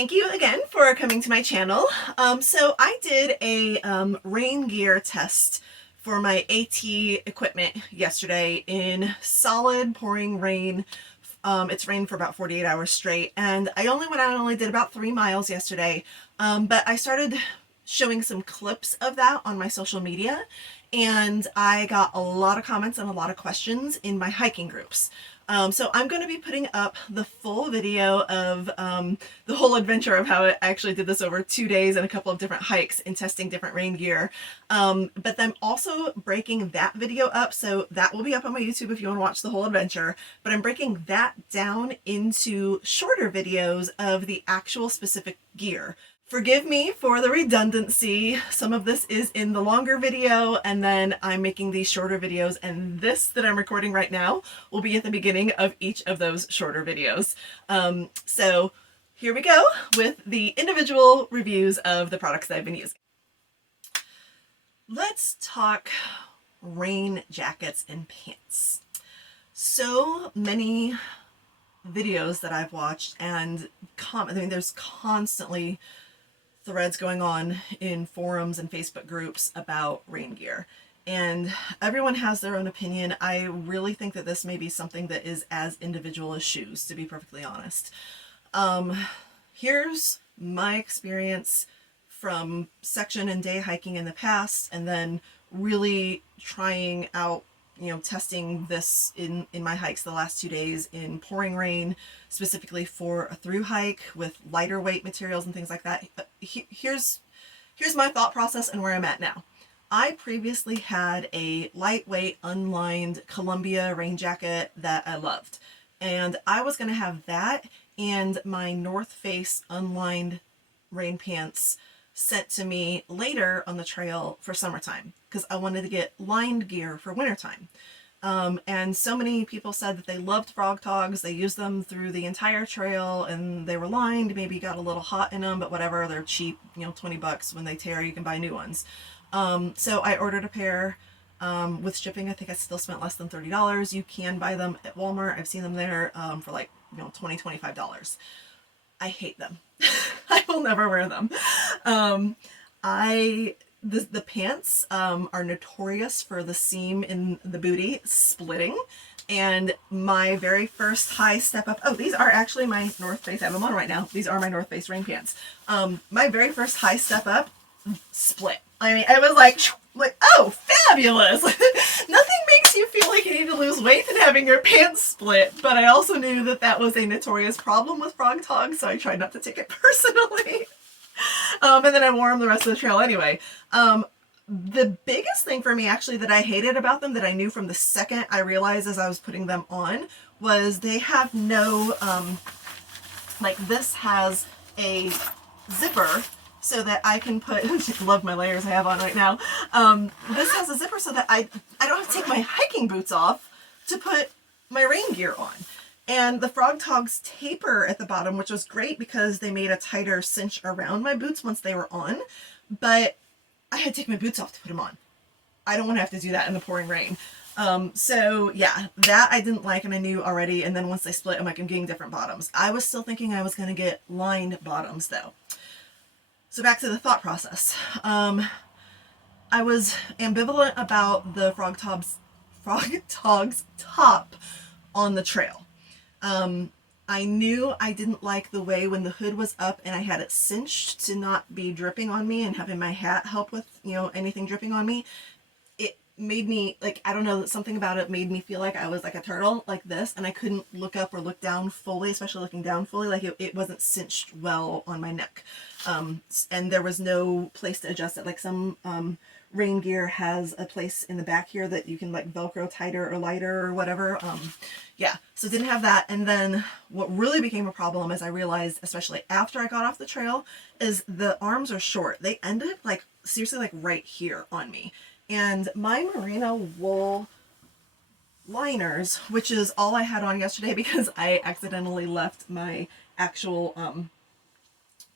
Thank you again for coming to my channel. So I did a rain gear test for my AT equipment yesterday in solid pouring rain. It's rained for about 48 hours straight, and I only did about 3 miles yesterday, but I started showing some clips of that on my social media, and I got a lot of comments and a lot of questions in my hiking groups. So I'm going to be putting up the full video of the whole adventure of how I actually did this over 2 days and a couple of different hikes and testing different rain gear. But I'm also breaking that video up, so that will be up on my YouTube if you want to watch the whole adventure. But I'm breaking that down into shorter videos of the actual specific gear. Forgive me for the redundancy. Some of this is in the longer video, and then I'm making these shorter videos, and this that I'm recording right now will be at the beginning of each of those shorter videos. So here we go with the individual reviews of the products that I've been using. Let's talk rain jackets and pants. So many videos that I've watched, and there's constantly threads going on in forums and Facebook groups about rain gear, and everyone has their own opinion. I really think that this may be something that is as individual as shoes, to be perfectly honest. Here's my experience from section and day hiking in the past, and then really trying out, testing this in my hikes the last 2 days in pouring rain, specifically for a through hike with lighter weight materials and things like that. Here's my thought process and where I'm at now. I previously had a lightweight unlined Columbia rain jacket that I loved, and I was going to have that and my North Face unlined rain pants sent to me later on the trail for summertime, because I wanted to get lined gear for wintertime. And so many people said that they loved Frogg Toggs. They used them through the entire trail, and they were lined, maybe got a little hot in them, but whatever, they're cheap, $20 when they tear, you can buy new ones. So I ordered a pair. With shipping, I think I still spent less than $30. You can buy them at Walmart. I've seen them there for like, $20, $25. I hate them. I will never wear them. The pants are notorious for the seam in the booty splitting, and my very first high step up, these are actually my North Face, I have them on right now, these are my North Face rain pants. My very first high step up split. I mean, I was like, oh, fabulous! Nothing makes you feel like you need to lose weight than having your pants split, but I also knew that that was a notorious problem with Frogg Toggs, so I tried not to take it personally. And then I wore them the rest of the trail anyway. The biggest thing for me, actually, that I hated about them, that I knew from the second I realized as I was putting them on, was they have no, this has a zipper so that I can put, I love my layers I have on right now. This has a zipper so that I don't have to take my hiking boots off to put my rain gear on. And the Frogg Toggs taper at the bottom, which was great because they made a tighter cinch around my boots once they were on, but I had to take my boots off to put them on. I don't want to have to do that in the pouring rain. So yeah, that I didn't like, and I knew already, and then once they split, I'm like, I'm getting different bottoms. I was still thinking I was going to get lined bottoms though. So back to the thought process. I was ambivalent about the Frogg Toggs top on the trail. I knew I didn't like the way when the hood was up and I had it cinched to not be dripping on me, and having my hat help with, anything dripping on me. It made me, I don't know, something about it made me feel like I was like a turtle, like this, and I couldn't look up or look down fully, especially looking down fully, like it wasn't cinched well on my neck. And there was no place to adjust it. Like some, rain gear has a place in the back here that you can Velcro tighter or lighter or whatever. Yeah, so didn't have that. And then what really became a problem, as I realized, especially after I got off the trail, is the arms are short. They ended seriously right here on me. And my merino wool liners, which is all I had on yesterday because I accidentally left my actual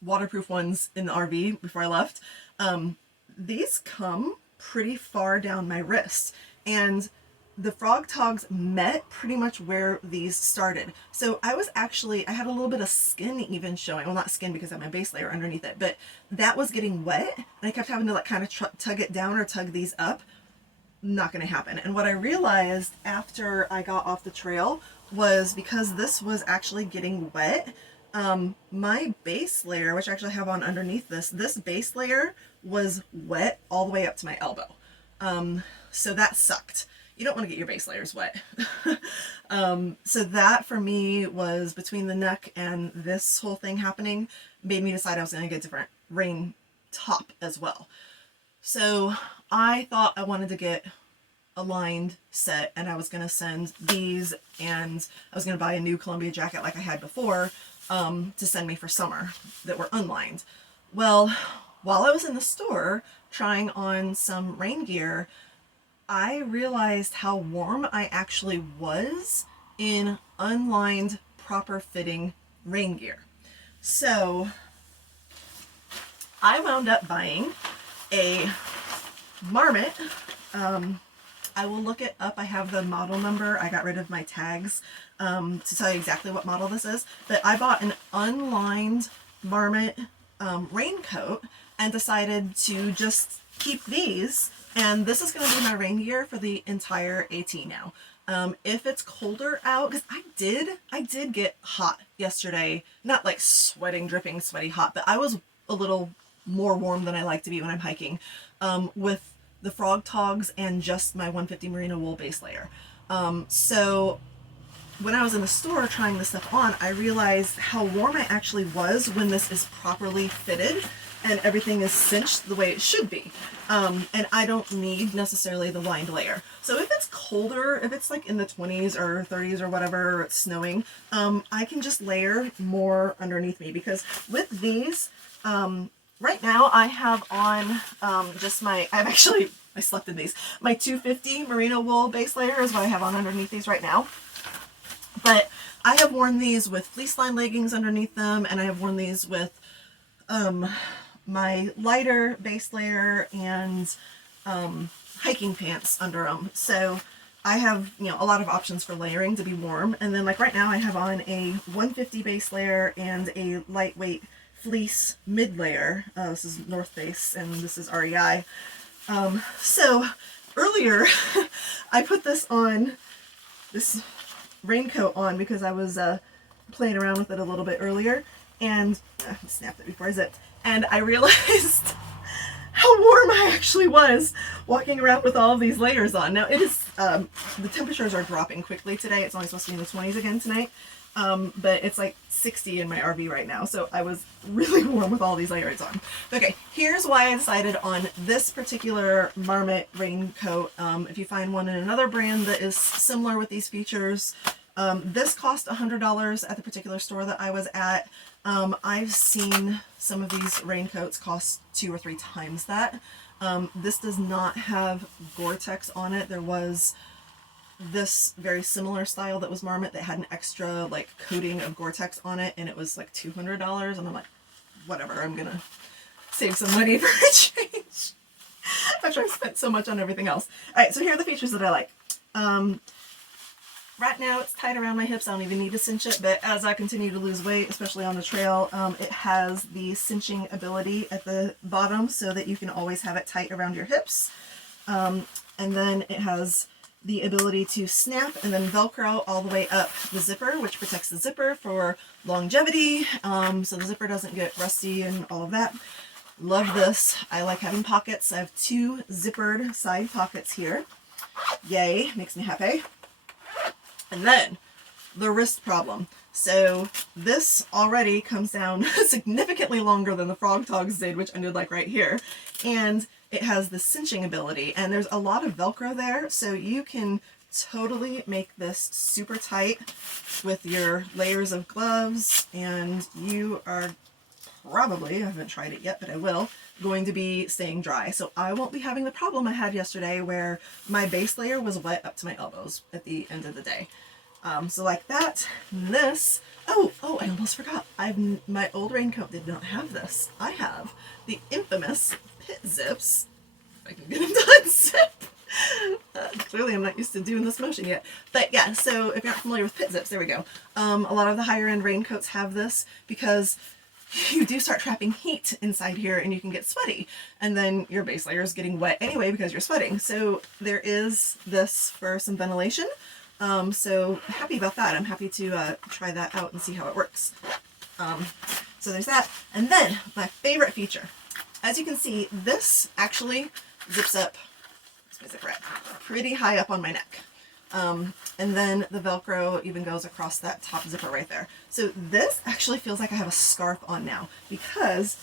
waterproof ones in the RV before I left, these come pretty far down my wrist, and the Frogg Toggs met pretty much where these started. So I had a little bit of skin even showing. Well, not skin because I have my base layer underneath it, but that was getting wet. And I kept having to like kind of tug it down or tug these up. Not going to happen. And what I realized after I got off the trail was because this was actually getting wet, my base layer, which I actually have on underneath this base layer was wet all the way up to my elbow. So that sucked. You don't want to get your base layers wet. So that for me was between the neck and this whole thing happening, made me decide I was going to get a different rain top as well. So I thought I wanted to get a lined set, and I was going to send these, and I was going to buy a new Columbia jacket like I had before to send me for summer that were unlined. Well, while I was in the store trying on some rain gear, I realized how warm I actually was in unlined, proper fitting rain gear. So I wound up buying a Marmot. I will look it up. I have the model number. I got rid of my tags to tell you exactly what model this is. But I bought an unlined Marmot raincoat and decided to just keep these. And this is going to be my rain gear for the entire AT now. If it's colder out, because I did get hot yesterday. Not like sweating, dripping, sweaty hot, but I was a little more warm than I like to be when I'm hiking with the Frogg Toggs and just my 150 merino wool base layer. So when I was in the store trying this stuff on, I realized how warm I actually was when this is properly fitted and everything is cinched the way it should be. And I don't need necessarily the lined layer. So if it's colder, if it's like in the 20s or 30s or whatever, or it's snowing, I can just layer more underneath me, because with these, right now I have on I slept in these. My 250 merino wool base layer is what I have on underneath these right now. But I have worn these with fleece line leggings underneath them, and I have worn these with my lighter base layer and hiking pants under them. So I have, a lot of options for layering to be warm. And then like right now I have on a 150 base layer and a lightweight fleece mid layer. This is North Face and this is REI. So earlier I put this raincoat on because I was playing around with it a little bit earlier, and I snapped it before I zipped, and I realized how warm I actually was walking around with all of these layers on. Now it is, the temperatures are dropping quickly today. It's only supposed to be in the 20s again tonight. But it's like 60 in my RV right now, so I was really warm with all these layers on. Okay, here's why I decided on this particular Marmot raincoat. If you find one in another brand that is similar with these features, this cost $100 at the particular store that I was at. I've seen some of these raincoats cost 2 or 3 times that. This does not have Gore-Tex on it. There was this very similar style that was Marmot that had an extra like coating of Gore-Tex on it, and it was like $200, and I'm like, whatever, I'm gonna save some money for a change after I've spent so much on everything else. Alright, so here are the features that I like. Right now it's tight around my hips. I don't even need to cinch it, but as I continue to lose weight, especially on the trail, it has the cinching ability at the bottom so that you can always have it tight around your hips. And then it has the ability to snap and then Velcro all the way up the zipper, which protects the zipper for longevity, so the zipper doesn't get rusty and all of that. Love this. I like having pockets. I have 2 zippered side pockets here. Yay, makes me happy. And then the wrist problem. So this already comes down significantly longer than the Frogg Toggs did, which ended like right here. And it has the cinching ability, and there's a lot of Velcro there, so you can totally make this super tight with your layers of gloves, and you are probably, I haven't tried it yet, but I will, going to be staying dry. So I won't be having the problem I had yesterday where my base layer was wet up to my elbows at the end of the day. So like that. This, oh, I almost forgot. My old raincoat did not have this. I have the infamous pit zips. If I can get them to unzip. Clearly I'm not used to doing this motion yet. But yeah, so if you're not familiar with PreCips, there we go. A lot of the higher end raincoats have this because you do start trapping heat inside here and you can get sweaty. And then your base layer is getting wet anyway because you're sweating. So there is this for some ventilation. So happy about that. I'm happy to try that out and see how it works. So there's that. And then my favorite feature. As you can see, this actually zips up, pretty high up on my neck. And then the Velcro even goes across that top zipper right there. So this actually feels like I have a scarf on now because,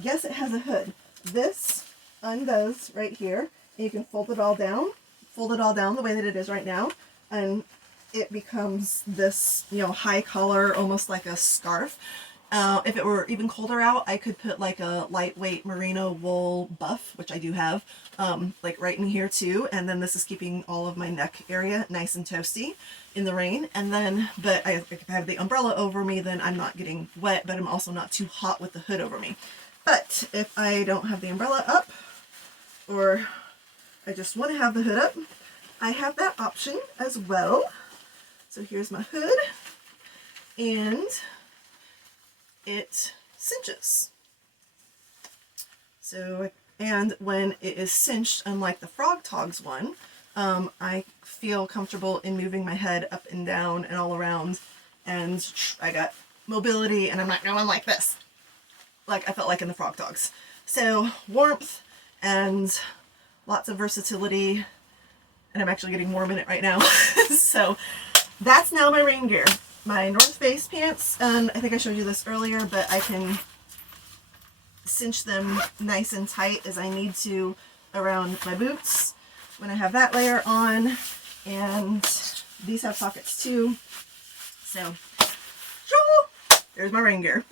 yes, it has a hood. This undoes right here, and you can fold it all down the way that it is right now, and it becomes this, you know, high collar, almost like a scarf. If it were even colder out, I could put like a lightweight merino wool buff, which I do have, like right in here too. And then this is keeping all of my neck area nice and toasty in the rain. And then, but if I have the umbrella over me, then I'm not getting wet, but I'm also not too hot with the hood over me. But if I don't have the umbrella up, or I just want to have the hood up, I have that option as well. So here's my hood, and it cinches. So, and when it is cinched, unlike the Frogg Toggs one, I feel comfortable in moving my head up and down and all around, and I got mobility, and I'm not going like this, like I felt like in the Frogg Toggs. So warmth and lots of versatility, and I'm actually getting warm in it right now. So that's now my rain gear. My North Face pants, and I think I showed you this earlier, but I can cinch them nice and tight as I need to around my boots when I have that layer on, and these have pockets too. So there's my rain gear.